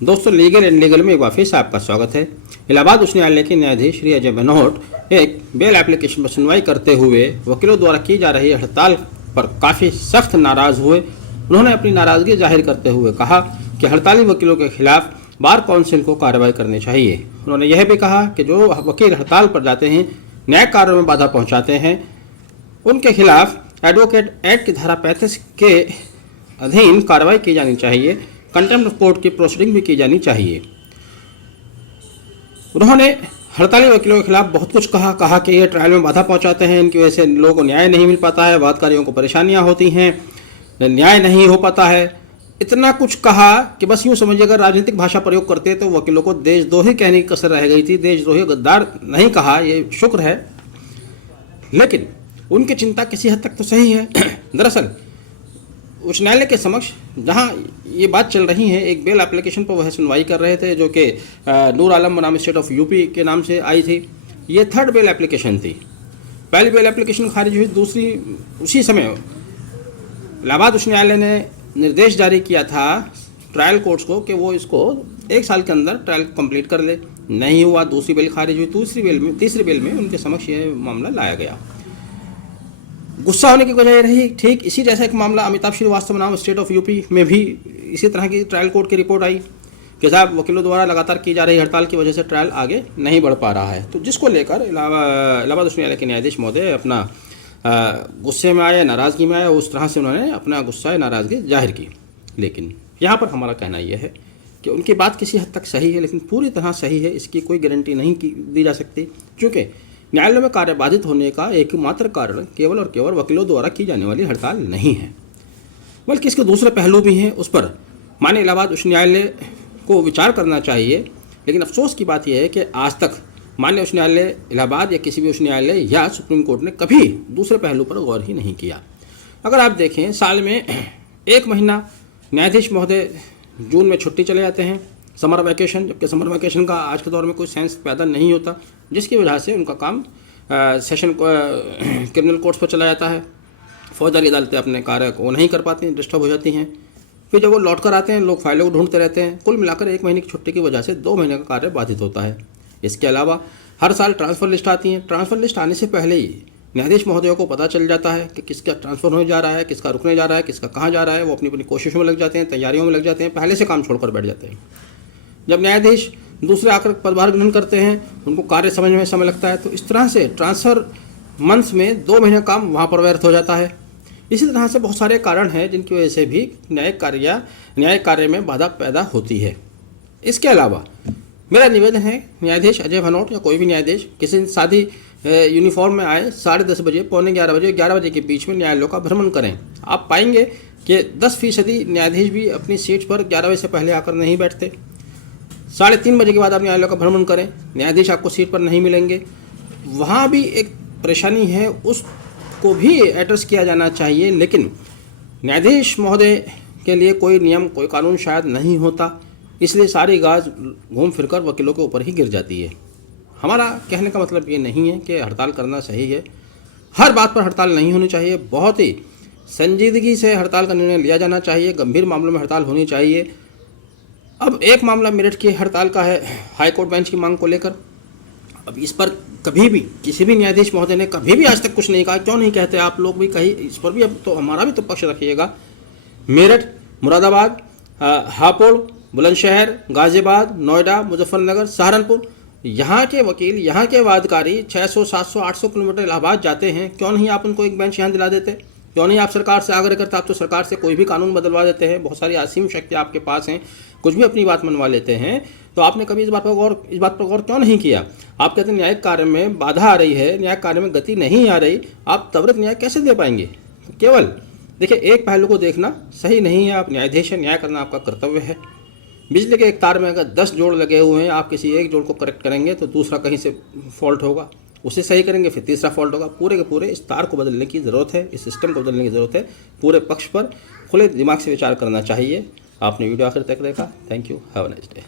दोस्तों, legal and legal में एक बार फिर से आपका स्वागत है। इलाहाबाद उच्च न्यायालय के न्यायाधीश श्री अजय भनोट एक बेल एप्लीकेशन पर सुनवाई करते हुए वकीलों द्वारा की जा रही हड़ताल पर काफ़ी सख्त नाराज हुए। उन्होंने अपनी नाराजगी जाहिर करते हुए कहा कि हड़ताली वकीलों के खिलाफ बार काउंसिल को कार्रवाई करनी चाहिए। उन्होंने यह भी कहा कि जो वकील हड़ताल पर जाते हैं, न्यायिक कार्यों में बाधा पहुंचाते हैं, उनके खिलाफ एडवोकेट एक्ट की धारा 35 के अधीन कार्रवाई की जानी चाहिए। कंटेम्प्ट ऑफ कोर्ट की प्रोसीडिंग भी की जानी चाहिए। उन्होंने हड़ताली वकीलों के खिलाफ बहुत कुछ कहा कि ये ट्रायल में बाधा पहुंचाते हैं, इनकी वजह से लोगों को न्याय नहीं मिल पाता है, वादकारियों को परेशानियां होती हैं, न्याय नहीं हो पाता है। इतना कुछ कहा कि बस यूँ समझिए, अगर राजनीतिक भाषा प्रयोग करते तो वकीलों को देशद्रोही कहने की कसर रह गई थी। देशद्रोही गद्दार नहीं कहा, ये शुक्र है, लेकिन उनकी चिंता किसी हद तक तो सही है। दरअसल उच्च न्यायालय के समक्ष जहां ये बात चल रही है, एक बेल एप्लीकेशन पर वह सुनवाई कर रहे थे जो कि नूर आलम बनाम स्टेट ऑफ यूपी के नाम से आई थी। ये थर्ड बेल एप्लीकेशन थी। पहली बेल एप्लीकेशन खारिज हुई, दूसरी उसी समय इलाहाबाद उच्च न्यायालय ने निर्देश जारी किया था ट्रायल कोर्ट्स को कि वो इसको 1 साल के अंदर ट्रायल कंप्लीट कर ले। नहीं हुआ, दूसरी बेल खारिज हुई, तीसरी बेल में उनके समक्ष ये मामला लाया गया। गुस्सा होने की वजह यह रही, ठीक इसी जैसा एक मामला अमिताभ श्रीवास्तव नाम स्टेट ऑफ यूपी में भी इसी तरह की ट्रायल कोर्ट की रिपोर्ट आई कि साहब वकीलों द्वारा लगातार की जा रही हड़ताल की वजह से ट्रायल आगे नहीं बढ़ पा रहा है। तो जिसको लेकर इलाहाबाद उच्च न्यायालय के न्यायाधीश महोदय अपना गुस्से में आए, नाराज़गी में आए, उस तरह से उन्होंने अपना गुस्सा नाराज़गी जाहिर की। लेकिन यहाँ पर हमारा कहना यह है कि उनकी बात किसी हद तक सही है, लेकिन पूरी तरह सही है इसकी कोई गारंटी नहीं दी जा सकती, क्योंकि न्यायालय में कार्य बाधित होने का एकमात्र कारण केवल और केवल वकीलों द्वारा की जाने वाली हड़ताल नहीं है, बल्कि इसके दूसरे पहलू भी हैं। उस पर माननीय इलाहाबाद उच्च न्यायालय को विचार करना चाहिए। लेकिन अफसोस की बात यह है कि आज तक माननीय उच्च न्यायालय इलाहाबाद या किसी भी उच्च न्यायालय या सुप्रीम कोर्ट ने कभी दूसरे पहलू पर गौर ही नहीं किया। अगर आप देखें, साल में 1 महीना न्यायाधीश महोदय जून में छुट्टी चले जाते हैं, समर वैकेशन, जबकि समर वैकेशन का आज के दौर में कोई सेंस पैदा नहीं होता, जिसकी वजह से उनका काम सेशन क्रिमिनल कोर्ट्स पर चला जाता है। फौजदारी अदालतें अपने कार्य को नहीं कर पाती, डिस्टर्ब हो जाती हैं। फिर जब वो लौट कर आते हैं, लोग फाइलों को ढूंढते रहते हैं। कुल मिलाकर 1 महीने की छुट्टी की वजह से 2 महीने का कार्य बाधित होता है। इसके अलावा हर साल ट्रांसफ़र लिस्ट आती है। ट्रांसफ़र लिस्ट आने से पहले ही न्यायाधीश महोदयों को पता चल जाता है कि किसका ट्रांसफ़र होने जा रहा है, किसका रुकने जा रहा है, किसका कहाँ जा रहा है। वो अपनी अपनी कोशिशों में लग जाते हैं, तैयारियों में लग जाते हैं, पहले से काम छोड़कर बैठ जाते हैं। जब न्यायाधीश दूसरे आकर पदभार ग्रहण करते हैं, उनको कार्य समझने में समय लगता है। तो इस तरह से ट्रांसफ़र मंथ्स में 2 महीने काम वहाँ पर व्यर्थ हो जाता है। इसी तरह से बहुत सारे कारण हैं जिनकी वजह से भी न्यायिक कार्य में बाधा पैदा होती है। इसके अलावा मेरा निवेदन है, न्यायाधीश अजय भनोट या कोई भी न्यायाधीश किसी सादी यूनिफॉर्म में आए, 10:30 बजे, पौने 11 बजे, 11 बजे के बीच में न्यायालयों का भ्रमण करें। आप पाएंगे कि 10% न्यायाधीश भी अपनी सीट पर 11 बजे से पहले आकर नहीं बैठते। 3:30 बजे के बाद आप न्यायालय का भ्रमण करें, न्यायाधीश आपको सीट पर नहीं मिलेंगे। वहाँ भी एक परेशानी है, उसको भी एड्रेस किया जाना चाहिए। लेकिन न्यायाधीश महोदय के लिए कोई नियम, कोई कानून शायद नहीं होता, इसलिए सारी गाज घूम फिरकर वकीलों के ऊपर ही गिर जाती है। हमारा कहने का मतलब ये नहीं है कि हड़ताल करना सही है। हर बात पर हड़ताल नहीं होनी चाहिए। बहुत ही संजीदगी से हड़ताल का निर्णय लिया जाना चाहिए। गंभीर मामलों में हड़ताल होनी चाहिए। अब एक मामला मेरठ की हड़ताल का है, हाई कोर्ट बेंच की मांग को लेकर। अब इस पर कभी भी किसी भी न्यायाधीश महोदय ने कभी भी आज तक कुछ नहीं कहा। क्यों नहीं कहते आप लोग भी, कहीं इस पर भी अब तो हमारा भी तो पक्ष रखिएगा। मेरठ, मुरादाबाद, हापुड़, बुलंदशहर, गाजियाबाद, नोएडा, मुजफ्फरनगर, सहारनपुर, यहाँ के वकील, यहाँ के वादकारी 600, 700, 800 किलोमीटर इलाहाबाद जाते हैं। क्यों नहीं आप उनको एक बेंच यहाँ दिला देते? क्यों नहीं आप सरकार से आग्रह करते? आप तो सरकार से कोई भी कानून बदलवा देते हैं, बहुत सारी असीम शक्ति आपके पास हैं, कुछ भी अपनी बात मनवा लेते हैं। तो आपने कभी इस बात पर गौर क्यों नहीं किया? आप कहते हैं न्यायिक कार्य में बाधा आ रही है, न्यायिक कार्य में गति नहीं आ रही, आप त्वरित न्याय कैसे दे पाएंगे? केवल देखिए, एक पहलू को देखना सही नहीं है। आप न्यायाधीश हैं, न्याय करना आपका कर्तव्य है। बिजली के एक तार में अगर 10 जोड़ लगे हुए हैं, आप किसी एक जोड़ को करेक्ट करेंगे तो दूसरा कहीं से फॉल्ट होगा, उसे सही करेंगे फिर तीसरा फॉल्ट होगा। पूरे के पूरे इस तार को बदलने की ज़रूरत है, इस सिस्टम को बदलने की ज़रूरत है। पूरे पक्ष पर खुले दिमाग से विचार करना चाहिए। आपने वीडियो आखिर तक देखा, thank you, have a nice day.